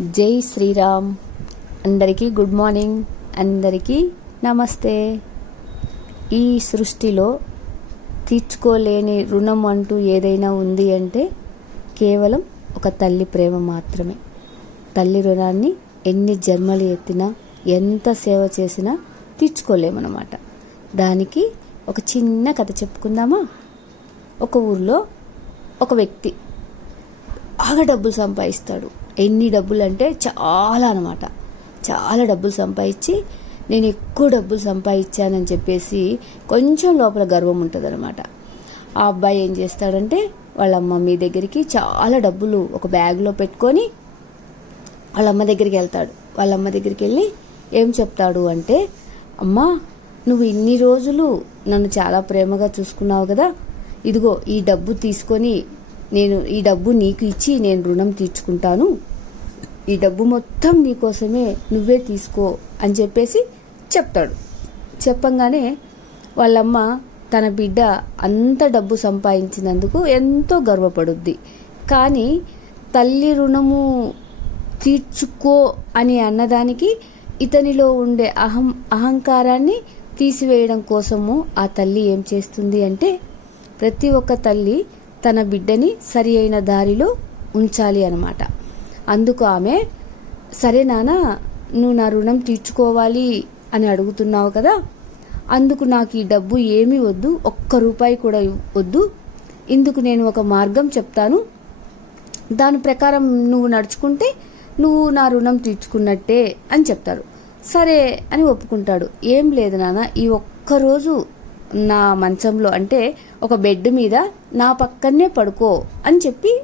జై శ్రీరామ్. అందరికీ good morning. అందరికీ నమస్తే. ఈ సృష్టిలో తీర్చుకోలేని రుణం అంటూ ఏదైనా ఉంది అంటే కేవలం ఒక తల్లి ప్రేమ మాత్రమే. తల్లి రుణాన్ని ఎన్ని జన్మలు ఎత్తినా ఎంత సేవ చేసినా తీర్చుకోలేమన్నమాట. దానికి ఒక చిన్న కథ చెప్పుకుందామా? ఒక ఊర్లో ఒక వ్యక్తి బాగా డబ్బులు సంపాదిస్తాడు. ఎన్ని డబ్బులు అంటే చాలా అనమాట చాలా డబ్బులు సంపాదించి నేను ఎక్కువ డబ్బులు సంపాదించానని చెప్పేసి కొంచెం లోపల గర్వం ఉంటుంది అనమాట ఆ అబ్బాయి ఏం చేస్తాడంటే వాళ్ళ మమ్మీ దగ్గరికి చాలా డబ్బులు ఒక బ్యాగ్లో పెట్టుకొని వాళ్ళ అమ్మ దగ్గరికి వెళ్తాడు. వాళ్ళ అమ్మ దగ్గరికి వెళ్ళి ఏం చెప్తాడు అంటే అమ్మా నువ్వు ఇన్ని రోజులు నన్ను చాలా ప్రేమగా చూసుకున్నావు కదా. ఇదిగో ఈ డబ్బు తీసుకొని నేను ఈ డబ్బు నీకు ఇచ్చి నేను రుణం తీర్చుకుంటాను. ఈ డబ్బు మొత్తం నీకోసమే నువ్వే తీసుకో అని చెప్పేసి చెప్తాడు. చెప్పంగానే వాళ్ళమ్మ తన బిడ్డ అంత డబ్బు సంపాదించినందుకు ఎంతో గర్వపడుద్ది. కానీ తల్లి రుణము తీర్చుకో అని అన్నదానికి ఇతనిలో ఉండే అహం అహంకారాన్ని తీసివేయడం కోసము ఆ తల్లి ఏం చేస్తుంది అంటే ప్రతి ఒక్క తల్లి తన బిడ్డని సరి అయిన దారిలో ఉంచాలి అనమాట అందుకు ఆమె సరే నాన్న నువ్వు నా రుణం తీర్చుకోవాలి అని అడుగుతున్నావు కదా అందుకు నాకు ఈ డబ్బు ఏమీ వద్దు ఒక్క రూపాయి కూడా వద్దు. ఇందుకు నేను ఒక మార్గం చెప్తాను. దాని ప్రకారం నువ్వు నడుచుకుంటే నువ్వు నా రుణం తీర్చుకున్నట్టే అని చెప్తారు. సరే అని ఒప్పుకుంటాడు. ఏం లేదు నాన్న ఈ ఒక్కరోజు నా మంచంలో అంటే ఒక బెడ్ మీద నా పక్కనే పడుకో అని చెప్పి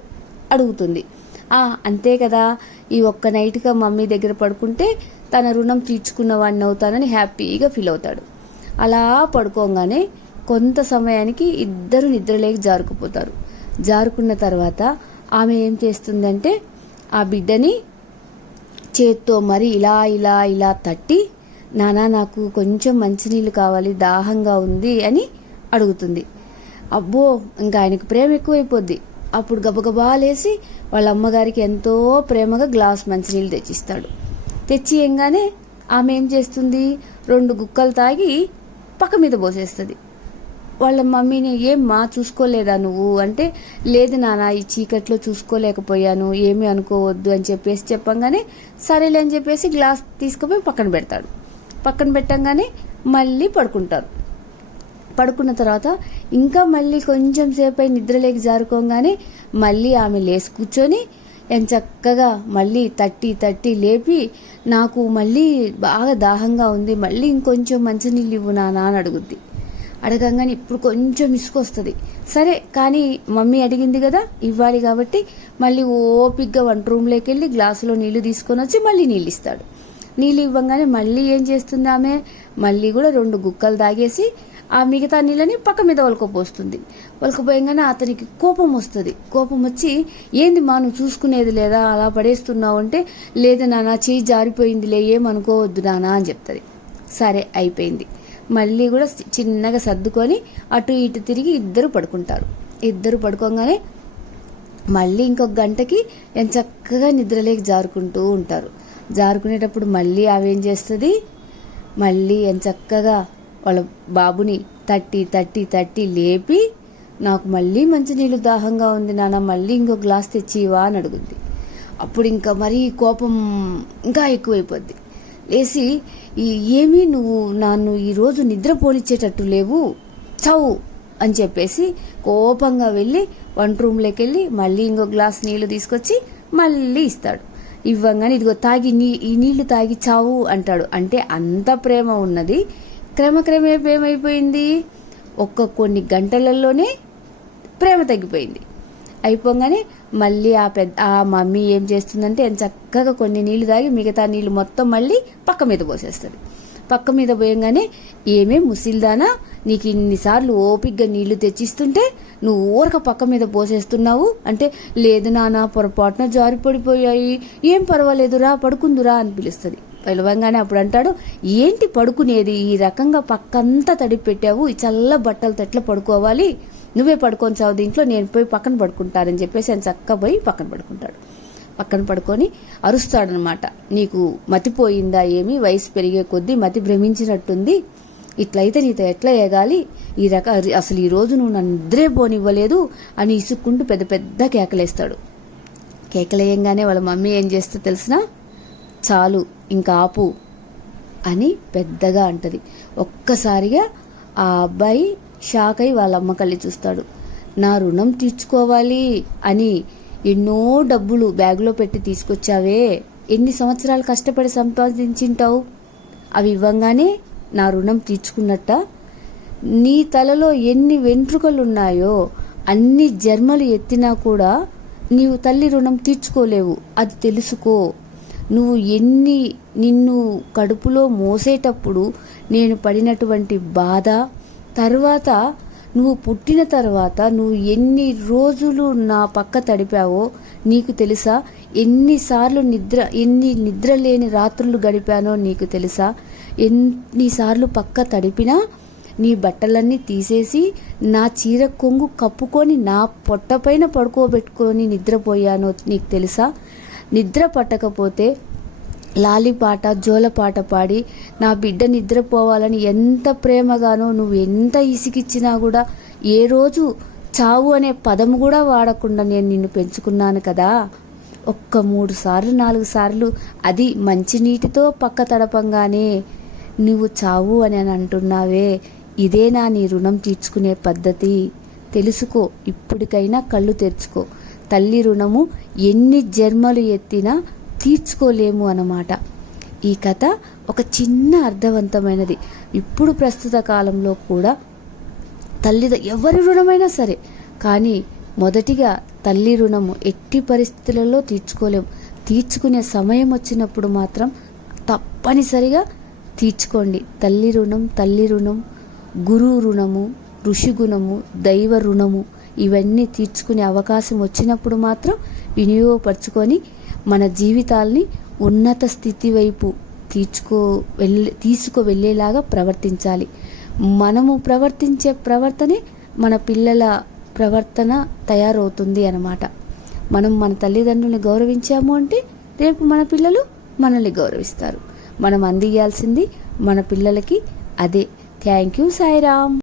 అడుగుతుంది. ఆ అంతే కదా. ఈ ఒక్క నైట్గా మమ్మీ దగ్గర పడుకుంటే తన రుణం తీర్చుకున్న వాడిని అవుతానని హ్యాపీగా ఫీల్ అవుతాడు. అలా పడుకోగానే కొంత సమయానికి ఇద్దరు నిద్రలేకి జారుకుపోతారు. జారుకున్న తర్వాత ఆమె ఏం చేస్తుందంటే ఆ బిడ్డని చేత్తో మరి ఇలా ఇలా ఇలా తట్టి నానా నాకు కొంచెం మంచినీళ్ళు కావాలి దాహంగా ఉంది అని అడుగుతుంది. అబ్బో ఇంకా ఆయనకు ప్రేమ ఎక్కువైపోద్ది. అప్పుడు గబగబా లేసి వాళ్ళ అమ్మగారికి ఎంతో ప్రేమగా గ్లాస్ మంచినీళ్ళు తెచ్చిస్తాడు. తెచ్చి ఏంగానే ఆమె ఏం చేస్తుంది? రెండు గుక్కలు తాగి పక్క మీద పోసేస్తుంది. వాళ్ళ మమ్మీని ఏం మా చూసుకోలేదా నువ్వు? అంటే లేదు నాన్న ఈ చీకట్లో చూసుకోలేకపోయాను ఏమీ అనుకోవద్దు అని చెప్పేసి చెప్పంగానే సరేలే అని చెప్పేసి గ్లాస్ తీసుకుపోయి పక్కన పెడతాడు. పక్కన పెట్టంగానే మళ్ళీ పడుకుంటారు. పడుకున్న తర్వాత ఇంకా మళ్ళీ కొంచెం సేపు అయి నిద్రలేకి జారుకోగానే మళ్ళీ ఆమె లేచి కూర్చొని ఎంచక్కగా మళ్ళీ తట్టి తట్టి లేపి నాకు మళ్ళీ బాగా దాహంగా ఉంది మళ్ళీ ఇంకొంచెం మంచినీళ్ళు ఇవ్వు నాన్న అని అడుగుద్ది. అడగంగానే ఇప్పుడు కొంచెం ఇసుకొస్తుంది సరే కానీ మమ్మీ అడిగింది కదా ఇవ్వాలి కాబట్టి మళ్ళీ ఓపిగ్గా వంట రూమ్లోకి వెళ్ళి గ్లాసులో నీళ్ళు తీసుకొని వచ్చి మళ్ళీ నీళ్ళు ఇస్తాడు. నీళ్ళు ఇవ్వగానే మళ్ళీ ఏం చేస్తుంది ఆమె మళ్ళీ కూడా రెండు గుక్కలు తాగేసి ఆ మిగతా నీళ్ళని పక్క మీద వలకపోస్తుంది. వలకపోయంగానే అతనికి కోపం వస్తుంది. కోపం వచ్చి ఏంది మా నువ్వు చూసుకునేది లేదా? అలా పడేస్తున్నావు అంటే లేదు నాన్న చేయి జారిపోయిందిలే ఏమనుకోవద్దు నానా అని చెప్తుంది. సరే అయిపోయింది. మళ్ళీ కూడా చిన్నగా సర్దుకొని అటు ఇటు తిరిగి ఇద్దరు పడుకుంటారు. ఇద్దరు పడుకోగానే మళ్ళీ ఇంకొక గంటకి ఎంత చక్కగా నిద్రలేకి జారుకుంటూ ఉంటారు. జారుకునేటప్పుడు మళ్ళీ అవేం చేస్తుంది? మళ్ళీ ఎంత చక్కగా వాళ్ళ బాబుని తట్టి తట్టి తట్టి లేపి నాకు మళ్ళీ మంచినీళ్ళు దాహంగా ఉంది నాన్న మళ్ళీ ఇంకో గ్లాస్ తెచ్చివా అని అడుగుద్ది. అప్పుడు ఇంకా మరీ కోపం ఇంకా ఎక్కువైపోద్ది. లేచి ఈ ఏమీ నువ్వు నన్ను ఈరోజు నిద్రపోనిచ్చేటట్టు లేవు చవు అని చెప్పేసి కోపంగా వెళ్ళి వంట రూమ్లోకి వెళ్ళి మళ్ళీ ఇంకో గ్లాస్ నీళ్ళు తీసుకొచ్చి మళ్ళీ ఇస్తాడు. ఇవ్వంగానే ఇదిగో తాగి నీ ఈ నీళ్ళు తాగి చావు అంటాడు. అంటే అంత ప్రేమ ఉన్నది. క్రమక్రమేపు ఏమైపోయింది ఒక్క కొన్ని గంటలలోనే ప్రేమ తగ్గిపోయింది. అయిపోగానే మళ్ళీ ఆ పెద్ద ఆ మమ్మీ ఏం చేస్తుందంటే చక్కగా కొన్ని నీళ్ళు తాగి మిగతా నీళ్ళు మొత్తం మళ్ళీ పక్క మీద పోసేస్తుంది. పక్క మీద పోయంగానే ఏమే ముసిల్దానా నీకు ఇన్నిసార్లు ఓపిగ్గా నీళ్ళు తెచ్చిస్తుంటే నువ్వు ఊరక పక్క మీద పోసేస్తున్నావు? అంటే లేదు నాన్న పొరపాటున జారి పడిపోయాయి. ఏం పర్వాలేదురా పడుకుందురా అని పిలుస్తుంది. పిలవంగానే అప్పుడు అంటాడు ఏంటి పడుకునేది? ఈ రకంగా పక్కంతా తడిపి పెట్టావు. ఈ చల్ల బట్టలు ఎట్లా పడుకోవాలి? నువ్వే పడుకొని చావు దీంట్లో నేను పోయి పక్కన పడుకుంటానని చెప్పేసి ఆయన చక్క పోయి పక్కన పడుకుంటాడు. పక్కన పడుకొని అరుస్తాడనమాట. నీకు మతిపోయిందా ఏమి? వయసు పెరిగే కొద్దీ మతి భ్రమించినట్టుంది. ఇట్లయితే నీతో ఎట్లా ఎగాలి ఈ రక అసలు ఈ రోజు నువ్వు నన్ను నిద్రే పోనివ్వలేదు అని ఇసుక్కుంటూ పెద్ద పెద్ద కేకలేస్తాడు. కేకలేయంగానే వాళ్ళ మమ్మీ ఏం చేస్తే తెలిసినా చాలు ఇంకా ఆపు అని పెద్దగా అంటది. ఒక్కసారిగా ఆ అబ్బాయి షాక్ అయి వాళ్ళ అమ్మ కళ్ళి చూస్తాడు. నా రుణం తీర్చుకోవాలి అని ఎన్నో డబ్బులు బ్యాగులో పెట్టి తీసుకొచ్చావే. ఎన్ని సంవత్సరాలు కష్టపడి సంపాదించింటావు? అవి ఇవ్వంగానే నా రుణం తీర్చుకున్నట్ట? నీ తలలో ఎన్ని వెంట్రుకలు ఉన్నాయో అన్ని జన్మలు ఎత్తినా కూడా నీవు తల్లి రుణం తీర్చుకోలేవు. అది తెలుసుకో. నువ్వు ఎన్ని నిన్ను కడుపులో మోసేటప్పుడు నేను పడినటువంటి బాధ తర్వాత నువ్వు పుట్టిన తర్వాత నువ్వు ఎన్ని రోజులు నా పక్క తడిపావో నీకు తెలుసా? ఎన్నిసార్లు నిద్ర ఎన్ని నిద్ర లేని రాత్రులు గడిపానో నీకు తెలుసా? ఎన్నిసార్లు పక్క తడిపినా నీ బట్టలన్నీ తీసేసి నా చీర కొంగు కప్పుకొని నా పొట్టపైన పడుకోబెట్టుకొని నిద్రపోయానో నీకు తెలుసా? నిద్ర పట్టకపోతే లాలిపాట జోలపాట పాడి నా బిడ్డ నిద్రపోవాలని ఎంత ప్రేమగానో నువ్వు ఎంత ఇసికిచ్చినా కూడా ఏ రోజు చావు అనే పదము కూడా వాడకుండా నేను నిన్ను పెంచుకున్నాను కదా. ఒక్క మూడు సార్లు నాలుగు సార్లు అది మంచినీటితో పక్క తడపంగానే నువ్వు చావు అని అని అంటున్నావే. ఇదేనా నీ రుణం తీర్చుకునే పద్ధతి. తెలుసుకో ఇప్పటికైనా కళ్ళు తెరుచుకో. తల్లి రుణము ఎన్ని జన్మలు ఎత్తినా తీర్చుకోలేము అన్నమాట. ఈ కథ ఒక చిన్న అర్థవంతమైనది. ఇప్పుడు ప్రస్తుత కాలంలో కూడా తల్లి ఎవరి రుణమైనా సరే కానీ మొదటిగా తల్లి రుణము ఎట్టి పరిస్థితులలో తీర్చుకోలేము. తీర్చుకునే సమయం వచ్చినప్పుడు మాత్రం తప్పనిసరిగా తీర్చుకోండి. తల్లి రుణం తల్లి రుణం గురువు రుణము ఋషి గుణము దైవ రుణము ఇవన్నీ తీర్చుకునే అవకాశం వచ్చినప్పుడు మాత్రం వినియోగపరచుకొని మన జీవితాల్ని ఉన్నత స్థితి వైపు తీర్చుకో వెళ్ళే తీసుకు వెళ్ళేలాగా ప్రవర్తించాలి. మనము ప్రవర్తించే ప్రవర్తనే మన పిల్లల ప్రవర్తన తయారవుతుంది అన్నమాట. మనం మన తల్లిదండ్రుల్ని గౌరవించాము అంటే రేపు మన పిల్లలు మనల్ని గౌరవిస్తారు. మనం అందియాల్సింది మన పిల్లలకి అదే. Thank you Sairam.